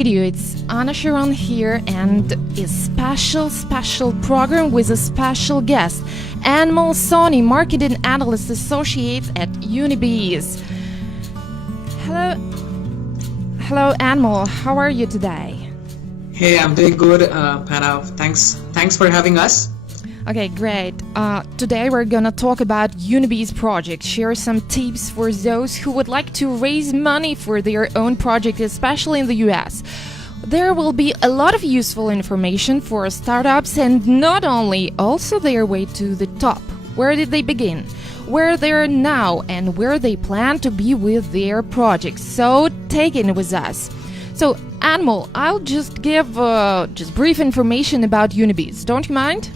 Radio. It's Anna Sharon here, and a special program with a special guest, Anmol Soni, Marketing Analyst Associate at UNIBEES. Hello, Anmol. How are you today? Hey, I'm doing good, Hannah. Thanks for having us. Okay, great. Today we're gonna talk about UNIBEES project, share some tips for those who would like to raise money for their own project, especially in the US. There will be a lot of useful information for startups, and not only, also their way to the top. Where did they begin? Where they are now, and where they plan to be with their projects. So take it with us. So, Anmol, I'll just give just brief information about UNIBEES. Don't you mind?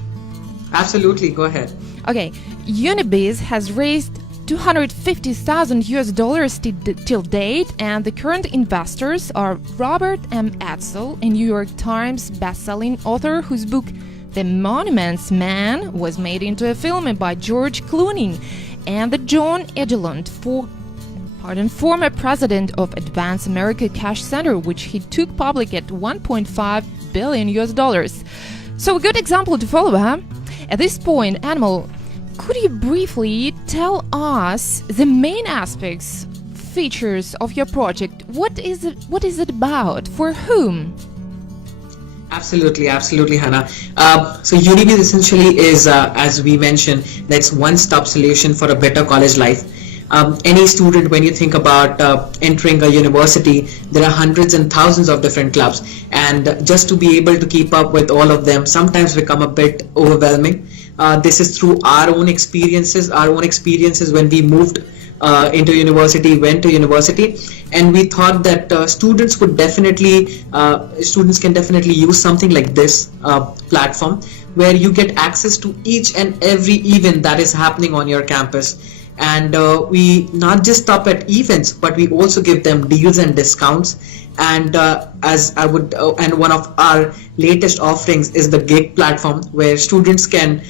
Absolutely, go ahead. Okay, UNIBEES has raised $250,000 till date, and the current investors are Robert M. Edsel, a New York Times bestselling author whose book The Monuments Man was made into a film by George Clooney, and the John Egeland, former president of Advance America Cash Center, which he took public at $1.5 billion. So a good example to follow, huh? At this point, Anmol, could you briefly tell us the main aspects, features of your project? What is it about? For whom? Absolutely, Hannah. So UNIBEES essentially is, as we mentioned, that's one-stop solution for a better college life. Any student, when you think about entering a university, there are hundreds and thousands of different clubs, and just to be able to keep up with all of them sometimes become a bit overwhelming. This is through our own experiences when we moved went to university, and we thought that students can definitely use something like this platform, where you get access to each and every event that is happening on your campus. And we not just stop at events, but we also give them deals and discounts. And and one of our latest offerings is the gig platform, where students can,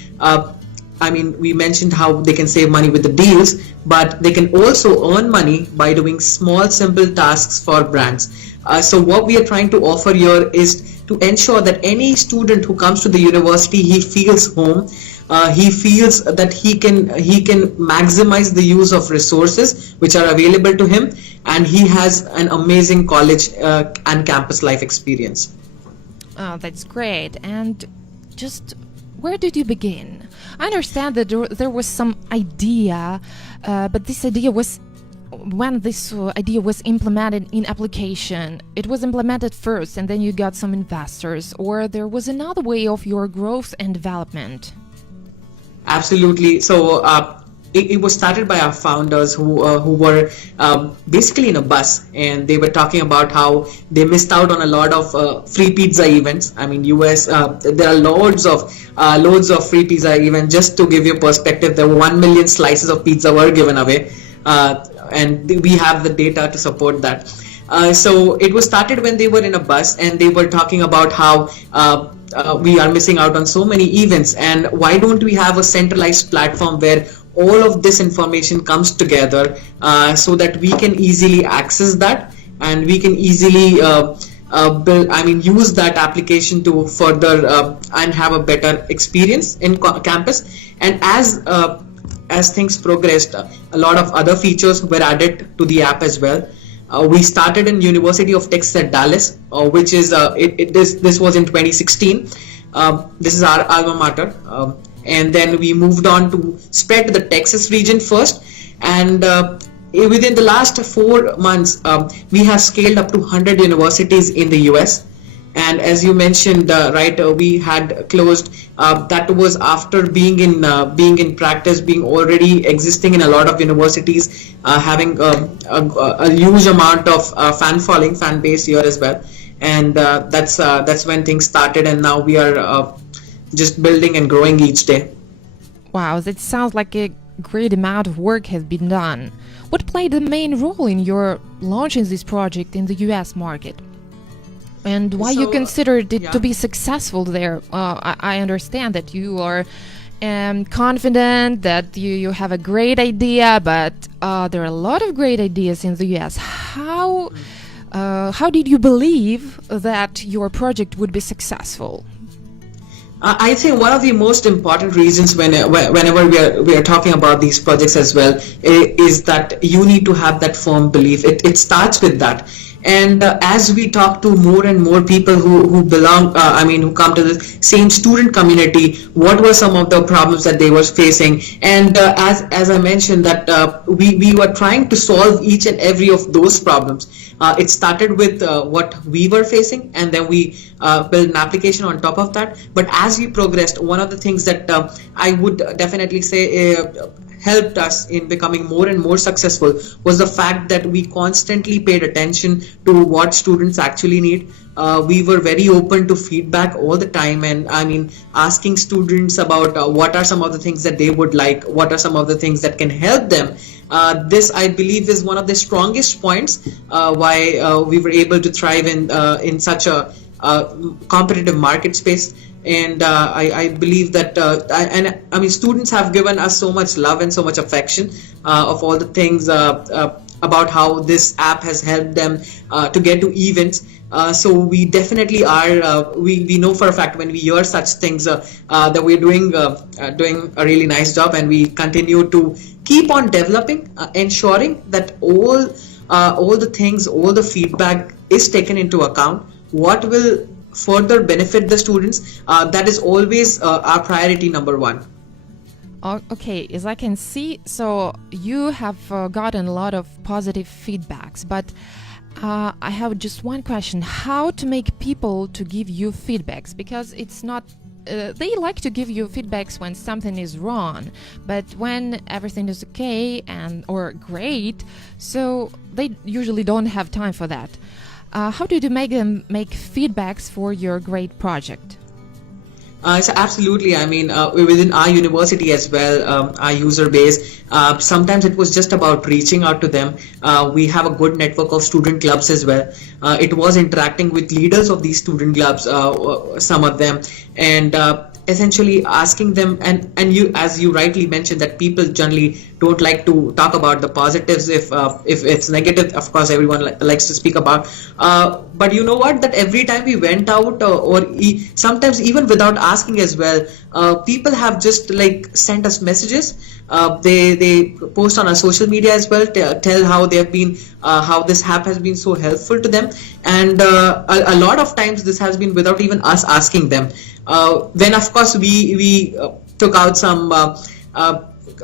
we mentioned how they can save money with the deals, but they can also earn money by doing small, simple tasks for brands. So what we are trying to offer here is to ensure that any student who comes to the university, he feels home. He feels that he can maximize the use of resources which are available to him, and he has an amazing college and campus life experience. Oh, that's great. And just where did you begin? I understand that there was some idea, but this idea was, when this idea was implemented in application, it was implemented first and then you got some investors, or there was another way of your growth and development? Absolutely. So it was started by our founders who were basically in a bus, and they were talking about how they missed out on a lot of free pizza events. I mean, US, there are loads of free pizza events. Just to give you perspective, there were 1 million slices of pizza were given away, and we have the data to support that. So it was started when they were in a bus, and they were talking about how we are missing out on so many events, and why don't we have a centralized platform where all of this information comes together, so that we can easily access that, and we can easily use that application to further and have a better experience in campus. And as things progressed, a lot of other features were added to the app as well. We started in University of Texas at Dallas, which is this was in 2016. This is our alma mater, and then we moved on to spread the Texas region first, and within the last 4 months, we have scaled up to 100 universities in the US. And as you mentioned, we had closed. That was after being in practice, being already existing in a lot of universities, having a huge amount of fan base here as well. And that's when things started. And now we are just building and growing each day. Wow, that sounds like a great amount of work has been done. What played the main role in your launching this project in the US market? And why you considered it to be successful there? I understand that you are confident that you have a great idea, but there are a lot of great ideas in the US. How How did you believe that your project would be successful? I think one of the most important reasons whenever we are talking about these projects as well is that you need to have that firm belief. It starts with that. And as we talk to more and more people who belong, who come to the same student community, what were some of the problems that they were facing? And as I mentioned, that we were trying to solve each and every of those problems. It started with what we were facing, and then we built an application on top of that. But as we progressed, one of the things that I would definitely say helped us in becoming more and more successful was the fact that we constantly paid attention to what students actually need. We were very open to feedback all the time, and asking students about what are some of the things that they would like, what are some of the things that can help them. This, I believe, is one of the strongest points why we were able to thrive in such a competitive market space. And I believe that students have given us so much love and so much affection of all the things about how this app has helped them to get to events. So we definitely are. We know for a fact when we hear such things that we're doing a really nice job, and we continue to keep on developing, ensuring that all the things, all the feedback is taken into account. What will further benefit the students, that is always our priority number one. Okay, as I can see, so you have gotten a lot of positive feedbacks, but I have just one question: how to make people to give you feedbacks? Because it's not they like to give you feedbacks when something is wrong, but when everything is okay or great, so they usually don't have time for that. How did you make them make feedbacks for your great project? So absolutely. Within our university as well, our user base, sometimes it was just about reaching out to them. We have a good network of student clubs as well. It was interacting with leaders of these student clubs, some of them, and essentially asking them, and you, as you rightly mentioned, that people generally don't like to talk about the positives. If it's negative, of course everyone likes to speak about, but you know what, that every time we went out sometimes even without asking as well, people have just sent us messages. They post on our social media as well, tell how they have been, how this app has been so helpful to them, and a lot of times this has been without even us asking them. Then of course we took out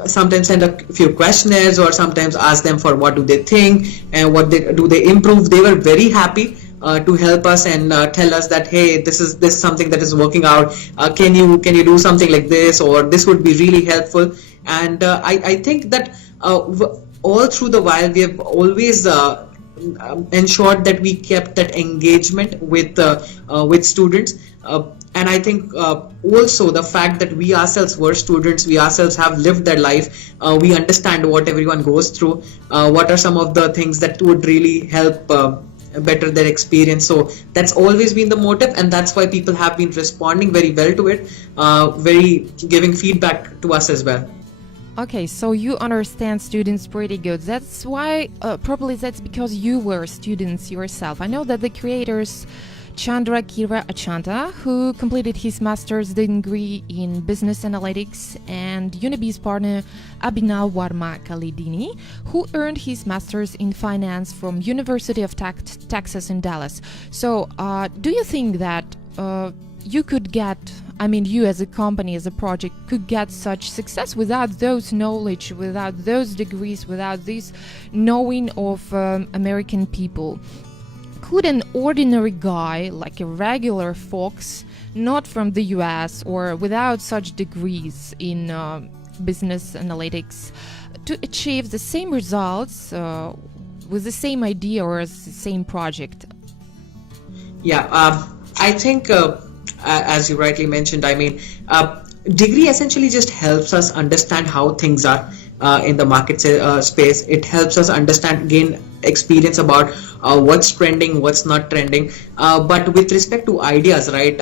sometimes send a few questionnaires, or sometimes ask them for what do they think and what do they improve. They were very happy to help us and tell us that, hey, this is something that is working out. Can you do something like this, or this would be really helpful. And I think that all through the while we have always ensured that we kept that engagement with students. And I think also the fact that we ourselves were students, we ourselves have lived their life, we understand what everyone goes through, what are some of the things that would really help better their experience. So that's always been the motive, and that's why people have been responding very well to it, very giving feedback to us as well. Okay, so you understand students pretty good. That's why, probably that's because you were students yourself. I know that the creators Chandra Kira Achanta, who completed his master's degree in business analytics, and UNIBEE's partner Abhinav Varma Kalidini, who earned his master's in finance from University of Texas in Dallas. So, do you think that you could get, you as a company, as a project, could get such success without those knowledge, without those degrees, without this knowing of American people? Could an ordinary guy, like a regular fox, not from the US or without such degrees in business analytics, to achieve the same results with the same idea or the same project? Yeah, I think, as you rightly mentioned, degree essentially just helps us understand how things are in the market space. It helps us gain experience about what's trending, what's not trending. But with respect to ideas, right?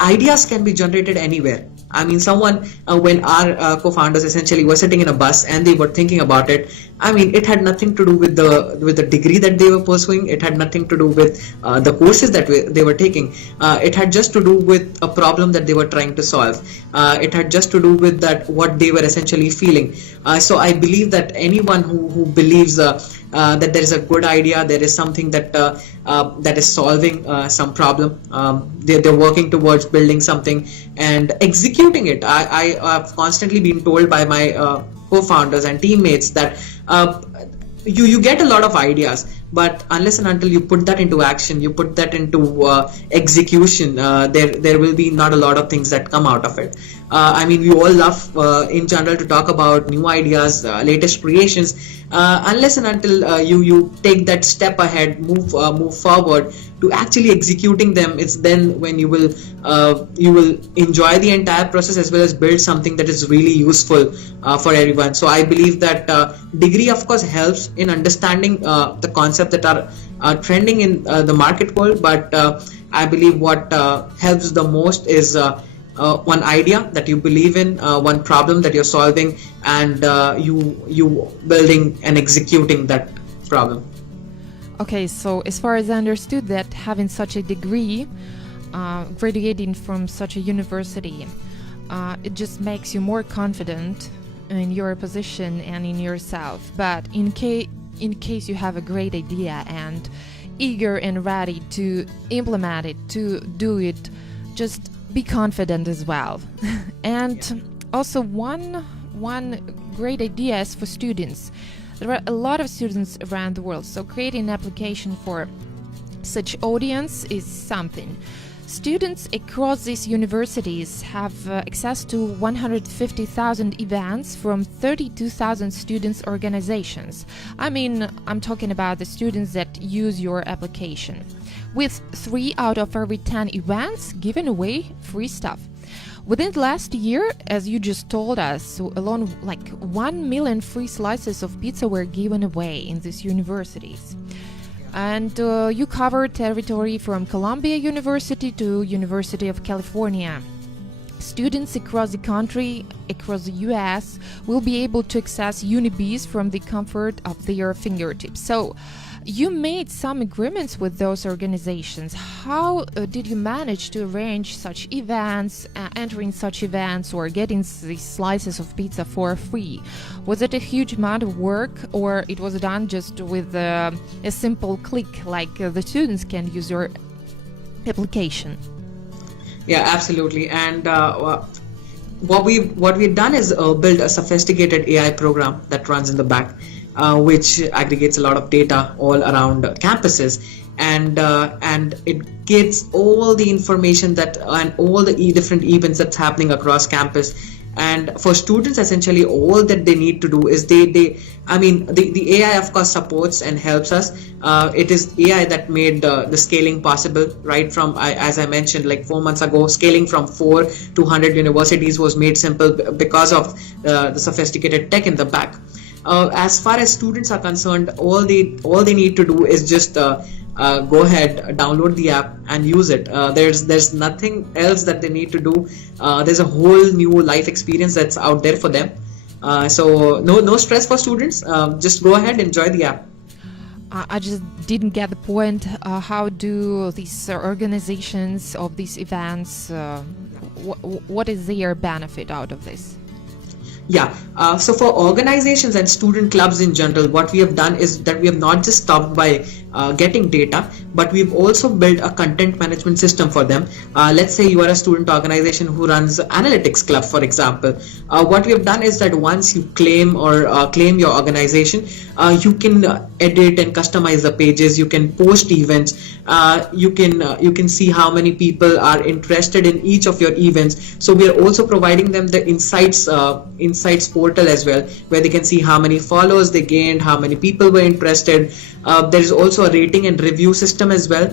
Ideas can be generated anywhere. Someone, when our co-founders essentially were sitting in a bus and they were thinking about it, I mean, it had nothing to do with the degree that they were pursuing. It had nothing to do with the courses that they were taking. It had just to do with a problem that they were trying to solve. It had just to do with that what they were essentially feeling. So I believe that anyone who believes that there is a good idea, there is something that is solving some problem, they're working towards building something and executing it. I have constantly been told by my co-founders and teammates that you get a lot of ideas, but unless and until you put that into action, you put that into execution, there will be not a lot of things that come out of it. I mean, we all love in general to talk about new ideas, latest creations. Unless and until you take that step ahead, move forward to actually executing them, it's then when you will enjoy the entire process as well as build something that is really useful for everyone. So I believe that degree, of course, helps in understanding the concepts that are trending in the market world, but I believe what helps the most is one idea that you believe in, one problem that you're solving, and you building and executing that problem. Okay, so as far as I understood, that having such a degree, graduating from such a university, it just makes you more confident in your position and in yourself. But in case you have a great idea and eager and ready to implement it, to do it, just be confident as well. And also one great idea is for students. There are a lot of students around the world, so creating an application for such audience is something. Students across these universities have access to 150,000 events from 32,000 students' organizations. I mean, I'm talking about the students that use your application, with 3 out of every 10 events giving away free stuff. Within the last year, as you just told us, alone like 1 million free slices of pizza were given away in these universities. And you covered territory from Columbia University to University of California. Students across the country, across the US, will be able to access UNIBEES from the comfort of their fingertips. So, you made some agreements with those organizations. How did you manage to arrange such events, entering such events, or getting these slices of pizza for free? Was it a huge amount of work, or it was done just with a simple click, like the students can use your application? Yeah, absolutely. And what we've done is build a sophisticated AI program that runs in the back, which aggregates a lot of data all around campuses, and it gets all the information that and all the different events that's happening across campus. And for students, essentially all that they need to do is the AI of course supports and helps us. It is AI that made the scaling possible, right from as I mentioned, like 4 months ago, scaling from 4 to 100 universities was made simple because of the sophisticated tech in the back. As far as students are concerned, all they need to do is just go ahead, download the app and use it. There's nothing else that they need to do. There's a whole new life experience that's out there for them. So no stress for students. Just go ahead, enjoy the app. I just didn't get the point. How do these organizations of these events, what is their benefit out of this? Yeah, so for organizations and student clubs in general, what we have done is that we have not just stopped by getting data, but we've also built a content management system for them. Let's say you are a student organization who runs analytics club, for example. What we have done is that once you claim your organization, you can edit and customize the pages. You can post events. You can see how many people are interested in each of your events. So we are also providing them the insights portal as well, where they can see how many followers they gained, how many people were interested. There is also a rating and review system as well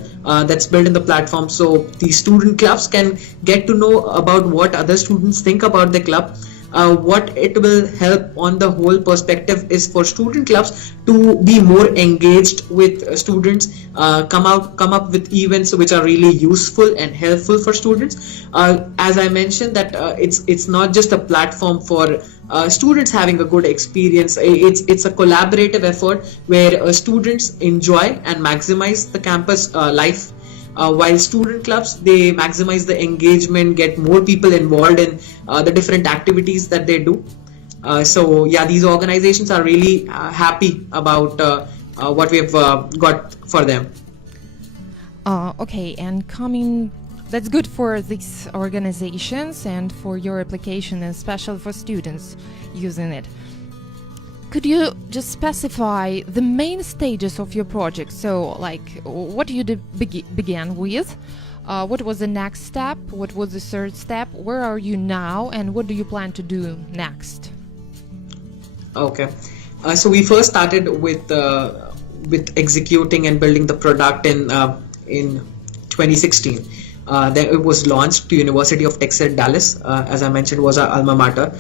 that's built in the platform, so the student clubs can get to know about what other students think about the club. what it will help on the whole perspective is for student clubs to be more engaged with students, come up with events which are really useful and helpful for students. As I mentioned, that it's not just a platform for students having a good experience. It's a collaborative effort where students enjoy and maximize the campus life, while student clubs, they maximize the engagement, get more people involved in the different activities that they do. So yeah, these organizations are really happy about what we've got for them. Okay, and that's good for these organizations and for your application, and especially for students using it. Could you just specify the main stages of your project? So, like, what you began with? What was the next step? What was the third step? Where are you now? And what do you plan to do next? Okay. So we first started with executing and building the product in 2016. Then it was launched to University of Texas Dallas, as I mentioned, was our alma mater.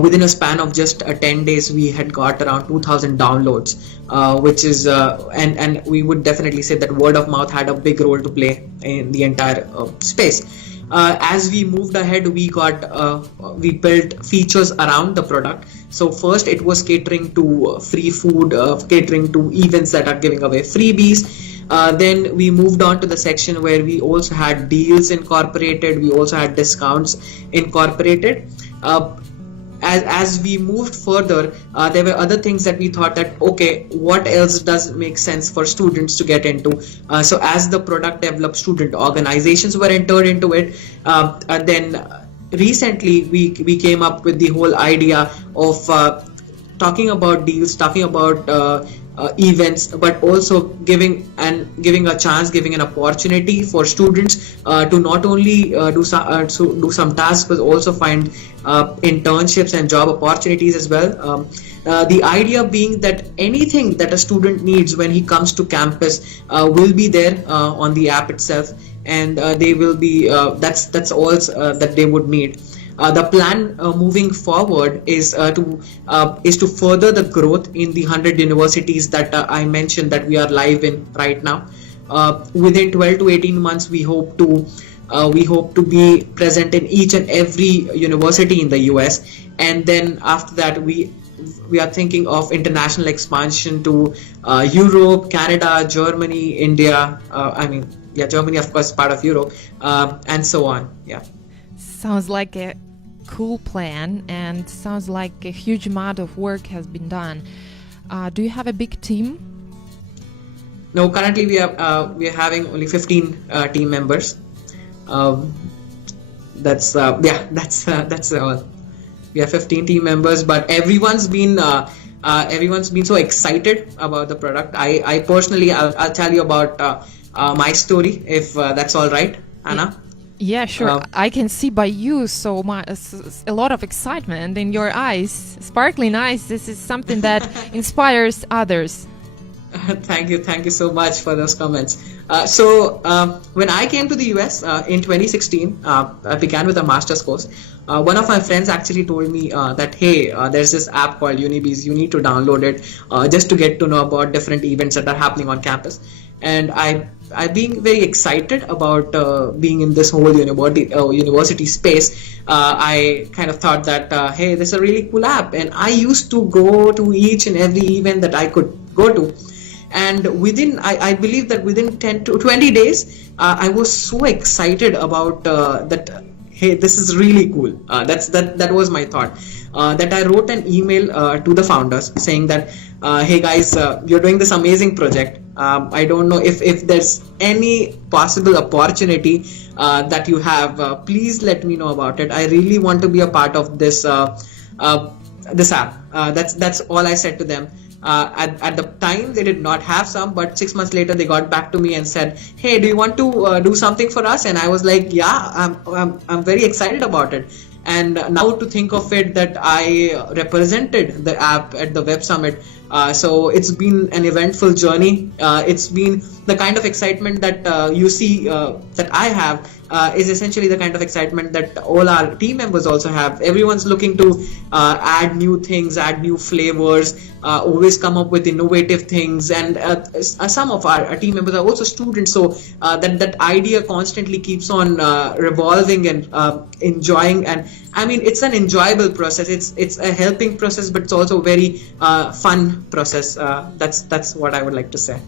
Within a span of just 10 days, we had got around 2,000 downloads, which is and we would definitely say that word of mouth had a big role to play in the entire space. As we moved ahead, we built features around the product. So first, it was catering to free food, catering to events that are giving away freebies. Then we moved on to the section where we also had deals incorporated. We also had discounts incorporated. As we moved further, there were other things that we thought that, okay, what else does make sense for students to get into? So as the product developed, student organizations were entered into it. Then recently we came up with the whole idea of talking about deals, talking about events, but also giving a chance, giving an opportunity for students to not only do some tasks, but also find internships and job opportunities as well. The idea being that anything that a student needs when he comes to campus will be there on the app itself, and they will be that's all that they would need. The plan moving forward is to further the growth in the 100 universities that I mentioned that we are live in right now. Within 12 to 18 months, we hope to be present in each and every university in the US, and then after that we are thinking of international expansion to Europe, Canada, Germany, India. Germany, of course, part of Europe, and so on. Yeah. Sounds like a cool plan, and sounds like a huge amount of work has been done. Do you have a big team? No, currently we are having only 15 team members. That's all. We have 15 team members, but everyone's been so excited about the product. I personally, I'll tell you about my story, if that's all right, Anna. Yeah, sure. I can see by you so much, a lot of excitement in your eyes, sparkling eyes. This is something that inspires others. Thank you so much for those comments. So when I came to the US in 2016, I began with a master's course. One of my friends actually told me that, hey, there's this app called UNIBEES. You need to download it just to get to know about different events that are happening on campus. And I being very excited about being in this whole university space, I kind of thought that, hey, this is a really cool app. And I used to go to each and every event that I could go to. And I believe that within 10 to 20 days, I was so excited about that. Hey, this is really cool. That was my thought. That I wrote an email to the founders saying that, hey guys, you're doing this amazing project. I don't know if there's any possible opportunity that you have. Please let me know about it. I really want to be a part of this app. That's all I said to them. At the time, they did not have some, but 6 months later, they got back to me and said, "Hey, do you want to do something for us?" And I was like, "Yeah, I'm very excited about it." And now to think of it that I represented the app at the Web Summit, so it's been an eventful journey. It's been the kind of excitement that you see that I have is essentially the kind of excitement that all our team members also have. Everyone's looking to add new things, add new flavors, always come up with innovative things, and some of our team members are also students, so that idea constantly keeps on revolving and enjoying. And I mean, it's an enjoyable process. It's a helping process, but it's also a very fun process. That's what I would like to say.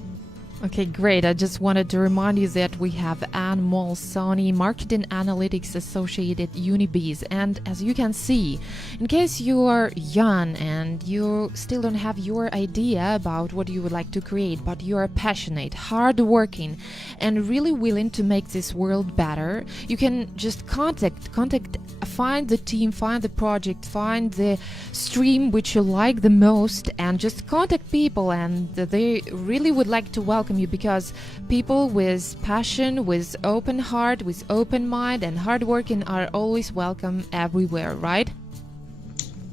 Okay, great. I just wanted to remind you that we have Anmol Soni, Marketing Analytics Associate at UNIBEES. And as you can see, in case you are young and you still don't have your idea about what you would like to create, but you are passionate, hardworking, and really willing to make this world better, you can just find the team, find the project, find the stream which you like the most, and just contact people, and they really would like to welcome you, because people with passion, with open heart, with open mind and hard working are always welcome everywhere, right?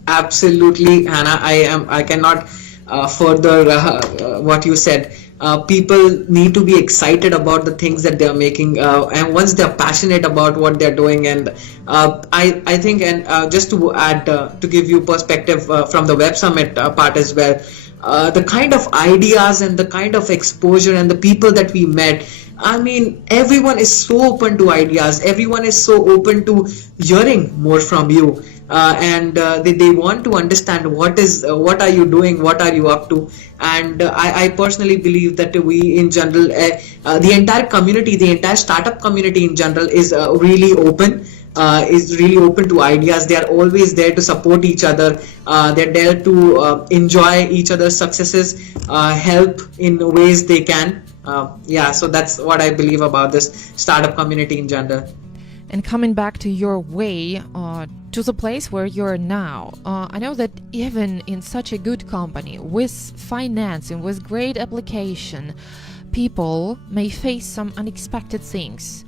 Absolutely, Hannah. I cannot further what you said. People need to be excited about the things that they're making, and once they're passionate about what they're doing. And I think, and just to add, to give you perspective from the Web Summit part as well, the kind of ideas and the kind of exposure and the people that we met, I mean, everyone is so open to ideas. Everyone is so open to hearing more from you. And they want to understand what are you doing, what are you up to. And I personally believe that we in general, the entire community, the entire startup community in general is really open to ideas. They are always there to support each other. They're there to enjoy each other's successes, help in ways they can. So that's what I believe about this startup community in general. And coming back to your way, to the place where you're now, I know that even in such a good company, with financing, with great application, people may face some unexpected things.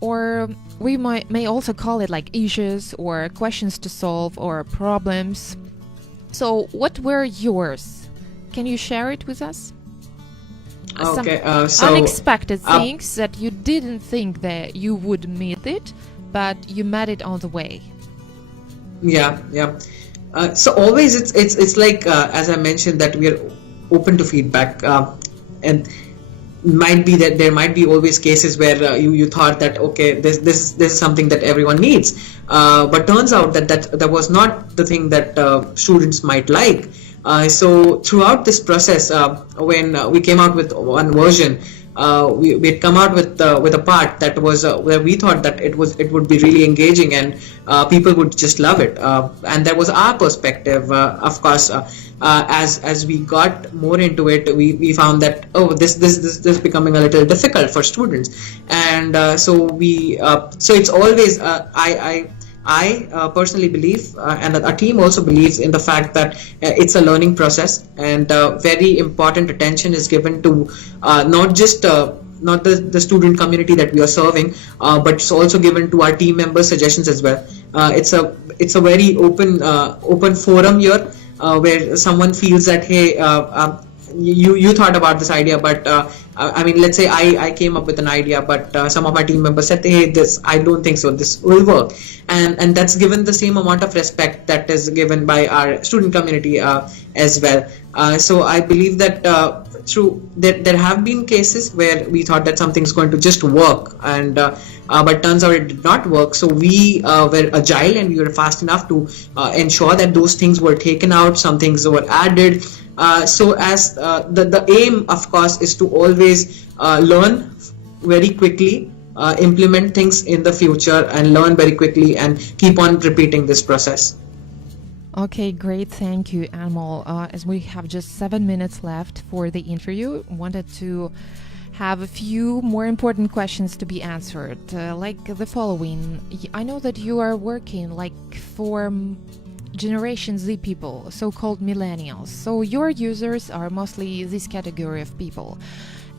Or we may also call it like issues or questions to solve or problems. So what were yours? Can you share it with us? Okay, some unexpected things that you didn't think that you would meet it, but you met it on the way. Yeah. So always it's like as I mentioned, that we are open to feedback, and might be that there might be always cases where you thought that okay, this is something that everyone needs, but turns out that was not the thing that students might like. So throughout this process, when we came out with one version, we had come out with a part that was where we thought that it would be really engaging and people would just love it, and that was our perspective. Of course, as we got more into it, we found that this is becoming a little difficult for students, and so it's always I personally believe, and our team also believes in the fact that it's a learning process, and very important attention is given to not just not the student community that we are serving, but it's also given to our team members' suggestions as well. It's a very open forum here, where someone feels that hey, you thought about this idea, but I mean, let's say I came up with an idea, but some of my team members said, hey, I don't think so, this will work, and that's given the same amount of respect that is given by our student community as well. So I believe that there have been cases where we thought that something's going to just work, and but turns out it did not work. So we were agile and we were fast enough to ensure that those things were taken out, some things were added. So as the aim, of course, is to always learn very quickly, implement things in the future, and learn very quickly, and keep on repeating this process. Okay, great. Thank you, Anmol. As we have just 7 minutes left for the interview, wanted to have a few more important questions to be answered, like the following. I know that you are working like for Generation Z people, so-called millennials. So your users are mostly this category of people.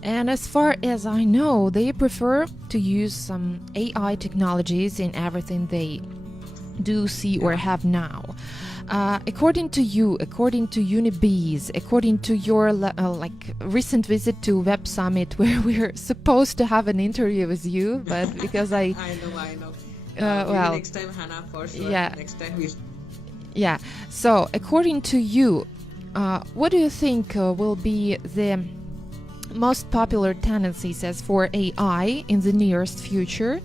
And as far as I know, they prefer to use some AI technologies in everything they do, see, or have now. According to you, according to UNIBEES, according to your recent visit to Web Summit, where we're supposed to have an interview with you, but because I know. Well, next time, Hannah, for sure. Yeah. Next time we. Yeah. So, according to you, what do you think will be the most popular tendencies as for AI in the nearest future?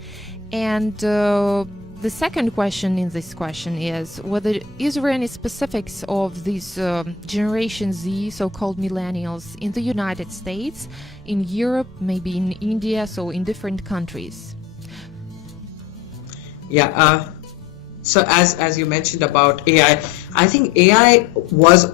And the second question in this question is is there any specifics of these Generation Z, so-called millennials, in the United States, in Europe, maybe in India, so in different countries? Yeah. So as you mentioned about AI, I think AI was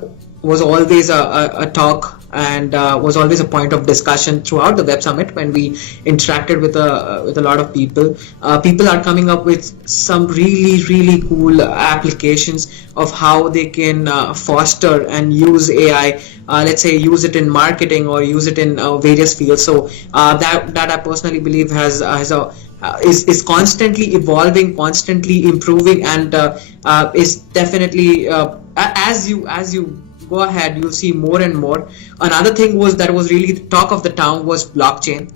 always a talk and was always a point of discussion throughout the Web Summit when we interacted with a lot of people. People are coming up with some really cool applications of how they can foster and use AI. Let's say use it in marketing or use it in various fields. So that I personally believe is constantly evolving, constantly improving, and is definitely as you go ahead, you'll see more and more. Another thing was really the talk of the town was blockchain.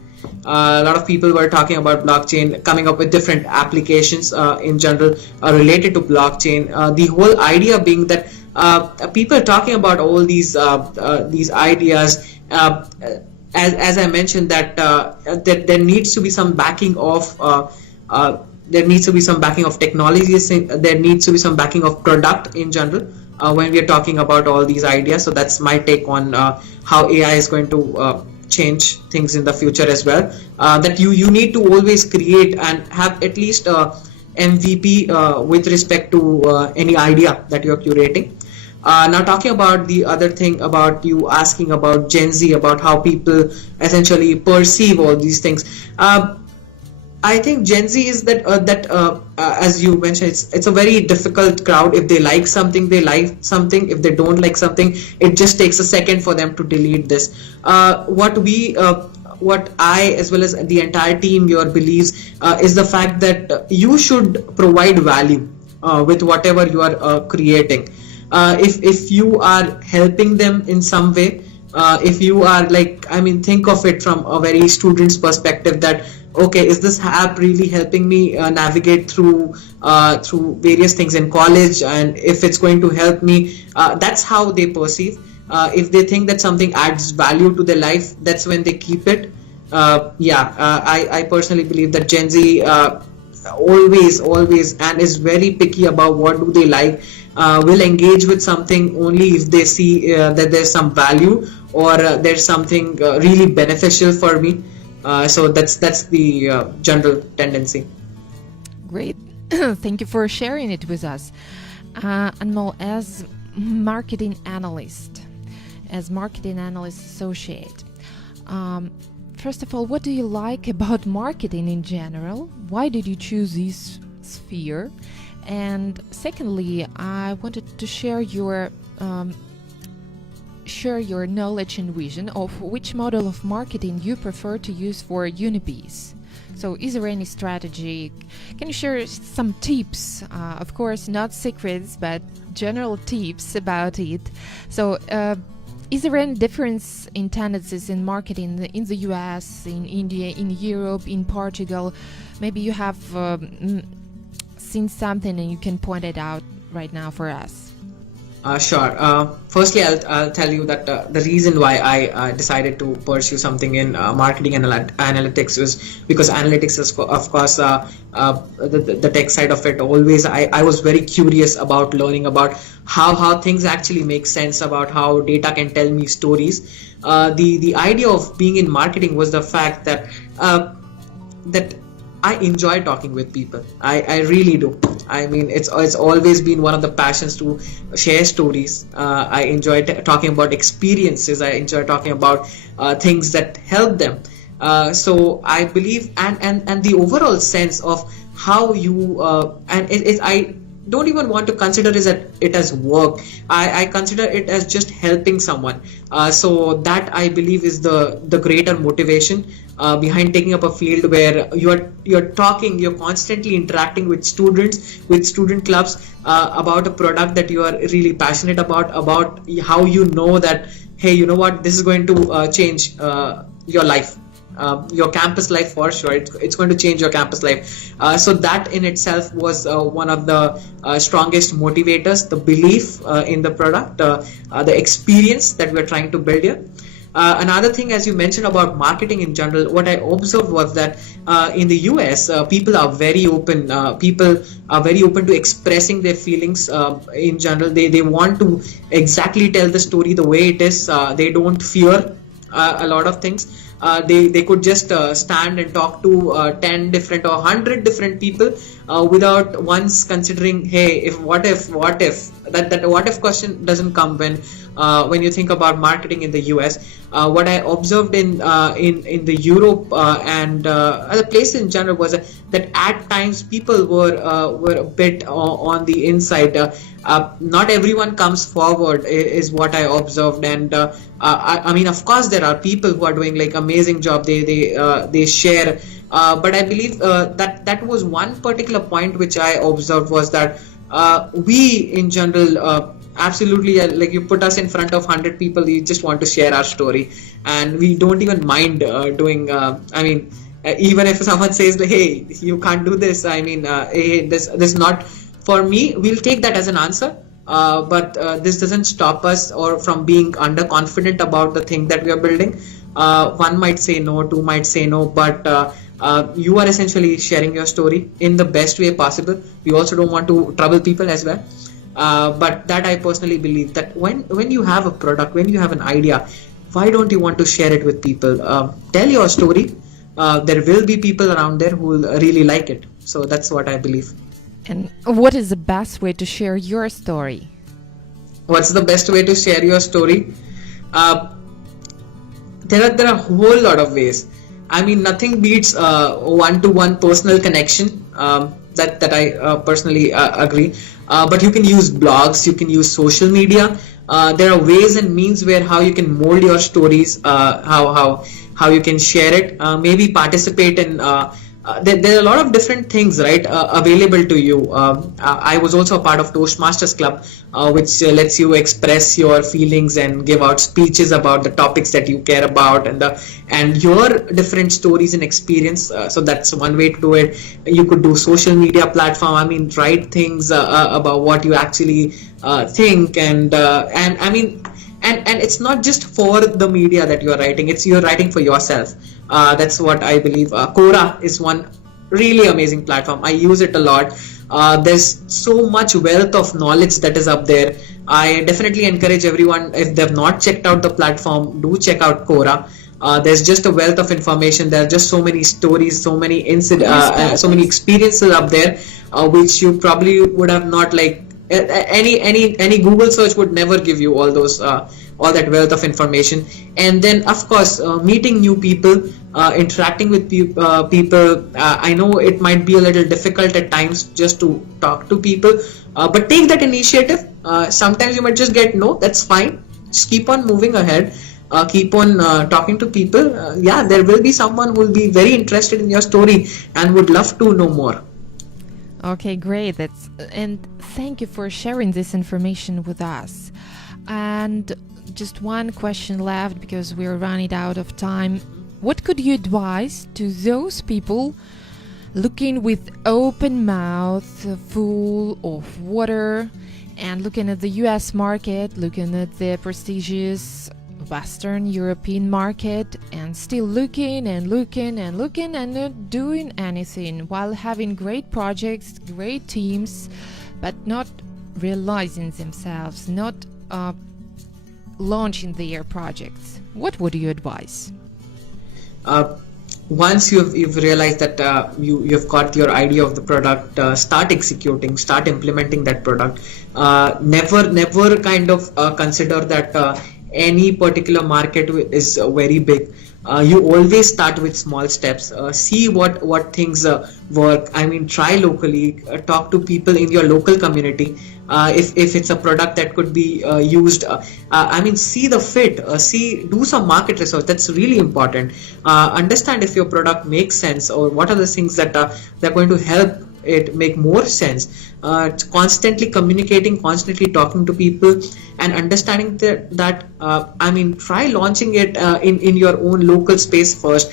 A lot of people were talking about blockchain, coming up with different applications in general related to blockchain. The whole idea being that people are talking about all these ideas. As I mentioned, that there needs to be some backing of technologies. There needs to be some backing of product in general when we are talking about all these ideas. So that's my take on how AI is going to change things in the future as well. That you need to always create and have at least MVP with respect to any idea that you're curating. Now talking about the other thing about you asking about Gen Z, about how people essentially perceive all these things. I think Gen Z is that as you mentioned, it's a very difficult crowd. If they like something, they like something. If they don't like something, it just takes a second for them to delete this. What I, as well as the entire team here, believes is the fact that you should provide value with whatever you are creating. If you are helping them in some way, if you are think of it from a very student's perspective, that okay, is this app really helping me navigate through various things in college, and if it's going to help me, that's how they perceive. If they think that something adds value to their life, that's when they keep it. I personally believe that Gen Z always and is very picky about what do they like. Will engage with something only if they see that there's some value or there's something really beneficial for me. So that's the general tendency. Great. Thank you for sharing it with us. Anmol, as marketing analyst associate, first of all, what do you like about marketing in general? Why did you choose this sphere? And secondly, I wanted to share your knowledge and vision of which model of marketing you prefer to use for UNIBEES. So is there any strategy? Can you share some tips? Of course, not secrets, but general tips about it. So is there any difference in tendencies in marketing in the US, in India, in Europe, in Portugal? Maybe you have seen something and you can point it out right now for us. Sure. Firstly, I'll tell you that the reason why I decided to pursue something in marketing and analytics was because analytics is, of course, the tech side of it. Always, I was very curious about learning about how things actually make sense, about how data can tell me stories. The idea of being in marketing was the fact that I enjoy talking with people. I really do. I mean, it's always been one of the passions to share stories. I enjoy talking about experiences. I enjoy talking about things that help them. So I believe, and the overall sense of how you I don't even want to consider it as work. I consider it as just helping someone. So that I believe is the greater motivation. behind taking up a field where you're talking, you're constantly interacting with students, with student clubs about a product that you are really passionate about how you know that, hey, you know what, this is going to change your life. Your campus life for sure. It's going to change your campus life. So that in itself was one of the strongest motivators, the belief in the product, the experience that we're trying to build here. Another thing, as you mentioned about marketing in general, what I observed was that in the US, people are very open. People are very open to expressing their feelings in general. They want to exactly tell the story the way it is. They don't fear a lot of things. They could just stand and talk to 10 different or 100 different people without once considering, hey, what if that what if question doesn't come when you think about marketing in the US. What I observed in the Europe and other places in general was that at times people were a bit on the inside. Not everyone comes forward is what I observed, and I mean, of course there are people who are doing like amazing job. They share, but I believe that was one particular point which I observed was that we in general absolutely, like you put us in front of 100 people, we just want to share our story, and we don't even mind doing. I mean, even if someone says, hey, you can't do this. I mean, hey, this not for me. We'll take that as an answer. But this doesn't stop us or from being underconfident about the thing that we are building. One might say no, two might say no, but you are essentially sharing your story in the best way possible. We also don't want to trouble people as well. But that I personally believe that when you have a product, when you have an idea, why don't you want to share it with people? Tell your story. There will be people around there who will really like it. So that's what I believe. And what is the best way to share your story? What's the best way to share your story? There are a whole lot of ways. I mean, nothing beats one-to-one personal connection. That I personally agree. But you can use blogs, you can use social media. There are ways and means where how you can mold your stories, how you can share it. Maybe participate in. There are a lot of different things, right, available to you. I was also a part of Toastmasters Club, which lets you express your feelings and give out speeches about the topics that you care about and your different stories and experience. So that's one way to do it. You could do social media platform. I mean, write things about what you actually think, and I mean. And it's not just for the media that you're writing, you're writing for yourself. That's what I believe. Quora is one really amazing platform. I use it a lot. There's so much wealth of knowledge that is up there. I definitely encourage everyone, if they've not checked out the platform, do check out Quora. There's just a wealth of information. There are just so many stories, so many incidents, so many experiences up there, which you probably would have not like. Any Google search would never give you all those all that wealth of information. And then of course meeting new people, interacting with people. I know it might be a little difficult at times just to talk to people, but take that initiative. Sometimes you might just get no, that's fine. Just keep on moving ahead. Keep on talking to people. Yeah, there will be someone who will be very interested in your story and would love to know more. Okay, great. And thank you for sharing this information with us. And just one question left because we're running out of time. What could you advise to those people looking with open mouth, full of water, and looking at the US market, looking at the prestigious Western European market, and still looking and not doing anything, while having great projects, great teams, but not realizing themselves, not launching their projects? What would you advise? Once you've realized that you've got your idea of the product, start executing, start implementing that product. Never kind of consider that any particular market is very big. You always start with small steps. See what things work. I mean, try locally, talk to people in your local community. if it's a product that could be used. See the fit, do some market research. That's really important. Understand if your product makes sense, or what are the things that are going to help it make more sense. Constantly communicating, constantly talking to people, and understanding that try launching it in your own local space first.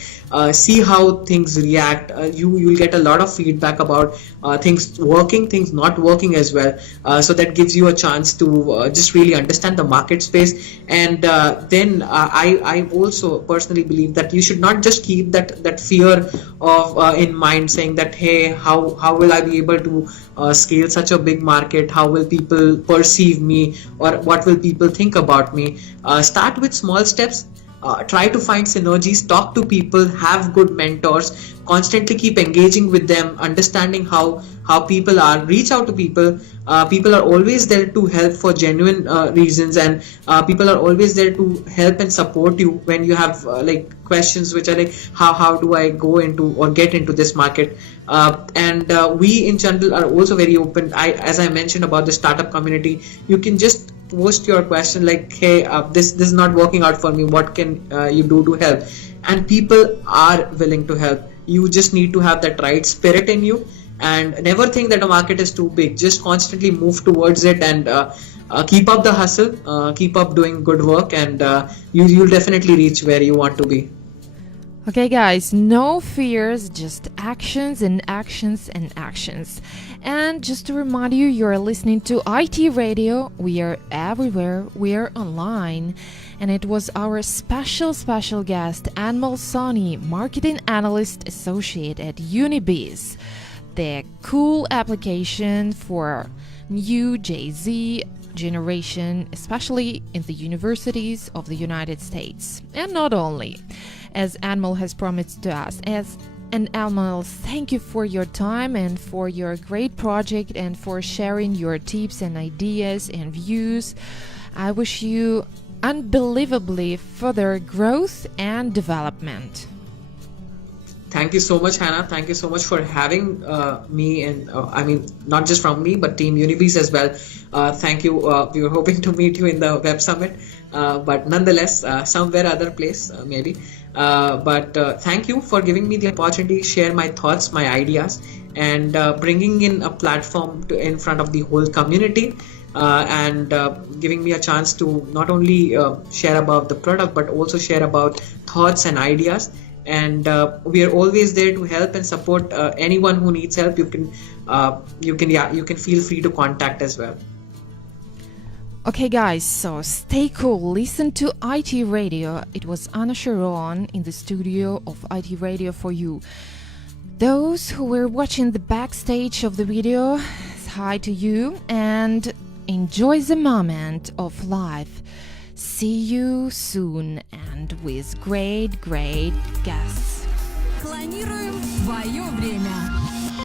See how things react. You'll get a lot of feedback about things working, things not working as well. So that gives you a chance to just really understand the market space. And then I also personally believe that you should not just keep that fear of in mind, saying that, hey, how will I be able to scale such a big market? How will people perceive me, or what will people think about me? Start with small steps. Try to find synergies, talk to people, have good mentors, constantly keep engaging with them, understanding how people are, reach out to people. People are always there to help for genuine reasons, and people are always there to help and support you when you have questions which are like, how do I go into or get into this market? And we in general are also very open. As I mentioned about the startup community, you can just post your question like, hey, this is not working out for me, what can you do to help? And people are willing to help. You just need to have that right spirit in you, and never think that a market is too big. Just constantly move towards it, and keep up the hustle, keep up doing good work, and you'll definitely reach where you want to be. Okay, guys, no fears, just actions and actions and actions. And just to remind you, you're listening to ITRadio. We are everywhere. We are online. And it was our special guest, Anmol Soni, Marketing Analyst Associate at UNIBEES, the cool application for new Jay-Z generation, especially in the universities of the United States. And not only, as Anmol has promised to us. And Anmol, thank you for your time and for your great project and for sharing your tips and ideas and views. I wish you unbelievably further growth and development. Thank you so much, Hannah. Thank you so much for having me, and not just from me, but Team UNIBEES as well. Thank you. We were hoping to meet you in the Web Summit, but nonetheless, somewhere other place, maybe. But thank you for giving me the opportunity to share my thoughts, my ideas, and bringing in a platform in front of the whole community, and giving me a chance to not only share about the product, but also share about thoughts and ideas. And we are always there to help and support anyone who needs help. You can feel free to contact as well. Okay, guys, so stay cool. Listen to ITRadio. It was Anna Sharon in the studio of ITRadio for you. Those who were watching the backstage of the video, hi to you and enjoy the moment of life. See you soon and with great guests. Клонируем твое время.